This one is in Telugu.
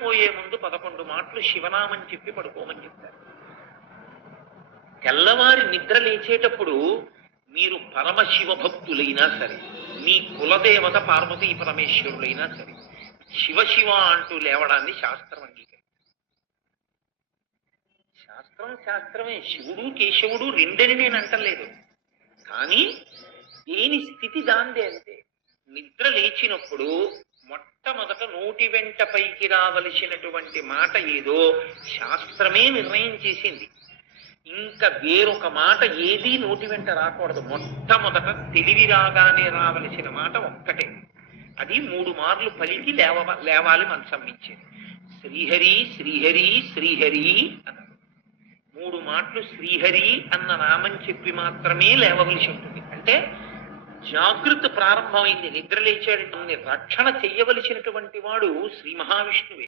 నిద్రపోయే ముందు 11 మాటలు శివనామని చెప్పి పడుకోమని చెప్తారు. తెల్లవారి నిద్ర లేచేటప్పుడు మీరు పరమశివ భక్తులైనా సరే, మీ కులదేవత పార్వతీ పరమేశ్వరులైనా సరే, శివ శివ అంటూ లేవడాన్ని శాస్త్రం అంగీకరి. శాస్త్రమే. శివుడు కేశవుడు రెండని నేను అంటలేదు, కానీ దేని స్థితి దాందే. అంతే. నిద్ర లేచినప్పుడు మొట్టమొదట నోటి వెంట పైకి రావలసినటువంటి మాట ఏదో శాస్త్రమే నిర్ణయం చేసింది. ఇంకా వేరొక మాట ఏదీ నోటి వెంట రాకూడదు. మొట్టమొదట తెలివి రాగానే రావలసిన మాట ఒక్కటే, అది 3 మార్లు పలికి లేవాలి మంచం ఇచ్చేది. శ్రీహరి శ్రీహరి శ్రీహరి అన్నారు. 3 మాటలు శ్రీహరి అన్న నామం చెప్పి మాత్రమే లేవవలసి ఉంటుంది. అంటే జాగృతి ప్రారంభమైంది. నిద్ర లేచాడు. రక్షణ చెయ్యవలసినటువంటి వాడు శ్రీ మహావిష్ణువే.